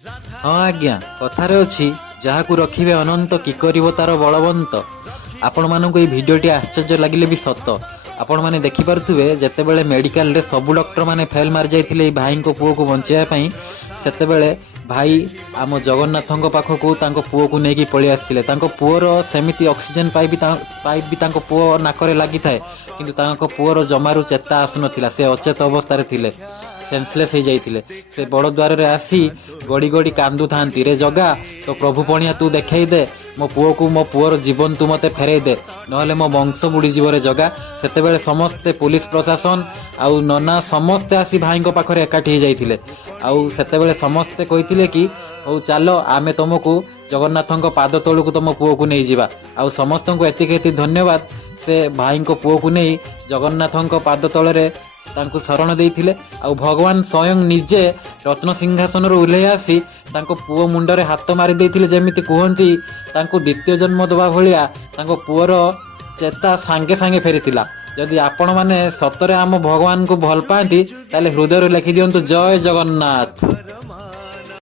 ହଁ ଆଜ୍ଞା, କଥାରେ ଅଛି ଯାହାକୁ ରଖିବେ ଅନନ୍ତ କି କରିବ ତାର ବଳବନ୍ତ। ଆପଣମାନଙ୍କୁ ଏଇ ଭିଡ଼ିଓଟି ଆଶ୍ଚର୍ଯ୍ୟ ଲାଗିଲେ ବି ସତ। ଆପଣମାନେ ଦେଖିପାରୁଥିବେ ଯେତେବେଳେ ମେଡ଼ିକାଲରେ ସବୁ ଡକ୍ଟରମାନେ ଫେଲ୍ ମାରିଯାଇଥିଲେ ଏଇ ଭାଇଙ୍କ ପୁଅକୁ ବଞ୍ଚେଇବା ପାଇଁ, ସେତେବେଳେ ଭାଇ ଆମ ଜଗନ୍ନାଥଙ୍କ ପାଖକୁ ତାଙ୍କ ପୁଅକୁ ନେଇକି ପଳେଇ ଆସିଥିଲେ। ତାଙ୍କ ପୁଅର ସେମିତି ଅକ୍ସିଜେନ୍ ପାଇପ୍ ବି ତାଙ୍କ ପୁଅ ନାକରେ ଲାଗିଥାଏ, କିନ୍ତୁ ତାଙ୍କ ପୁଅର ଜମାରୁ ଚେତା ଆସୁନଥିଲା। ସେ ଅଚେତ ଅବସ୍ଥାରେ ଥିଲେ, ସେନ୍ସଲେସ୍ ହେଇଯାଇଥିଲେ। ସେ ବଡ଼ ଦ୍ୱାରରେ ଆସି ଗଡ଼ି ଗଡ଼ି କାନ୍ଦୁଥାନ୍ତି, ରେ ଜଗା ତୋ ପ୍ରଭୁ ପଣିଆ ତୁ ଦେଖେଇ ଦେ, ମୋ ପୁଅକୁ, ମୋ ପୁଅର ଜୀବନ ତୁ ମୋତେ ଫେରେଇ ଦେ, ନହେଲେ ମୋ ବଂଶ ବୁଡ଼ିଯିବ ରେ ଜଗା। ସେତେବେଳେ ସମସ୍ତେ ପୋଲିସ ପ୍ରଶାସନ ଆଉ ନନା ସମସ୍ତେ ଆସି ଭାଇଙ୍କ ପାଖରେ ଏକାଠି ହେଇଯାଇଥିଲେ। ଆଉ ସେତେବେଳେ ସମସ୍ତେ କହିଥିଲେ କି ହଉ ଚାଲ ଆମେ ତମକୁ ଜଗନ୍ନାଥଙ୍କ ପାଦ ତଳକୁ ତମ ପୁଅକୁ ନେଇଯିବା। ଆଉ ସମସ୍ତଙ୍କୁ ଏତିକି ଧନ୍ୟବାଦ, ସେ ଭାଇଙ୍କ ପୁଅକୁ ନେଇ ଜଗନ୍ନାଥଙ୍କ ପାଦ ତଳରେ ତାଙ୍କୁ ଶରଣ ଦେଇଥିଲେ। ଆଉ ଭଗବାନ ସ୍ୱୟଂ ନିଜେ ରତ୍ନସିଂହାସନରୁ ଓହ୍ଲେଇ ଆସି ତାଙ୍କ ପୁଅ ମୁଣ୍ଡରେ ହାତ ମାରି ଦେଇଥିଲେ। ଯେମିତି କୁହନ୍ତି ତାଙ୍କୁ ଦ୍ୱିତୀୟ ଜନ୍ମ ଦେବା ଭଳିଆ ତାଙ୍କ ପୁଅର ଚେତା ସାଙ୍ଗେ ସାଙ୍ଗେ ଫେରିଥିଲା। ଯଦି ଆପଣମାନେ ସତରେ ଆମ ଭଗବାନଙ୍କୁ ଭଲ ପାଆନ୍ତି, ତାହେଲେ ହୃଦୟରୁ ଲେଖିଦିଅନ୍ତୁ ଜୟ ଜଗନ୍ନାଥ।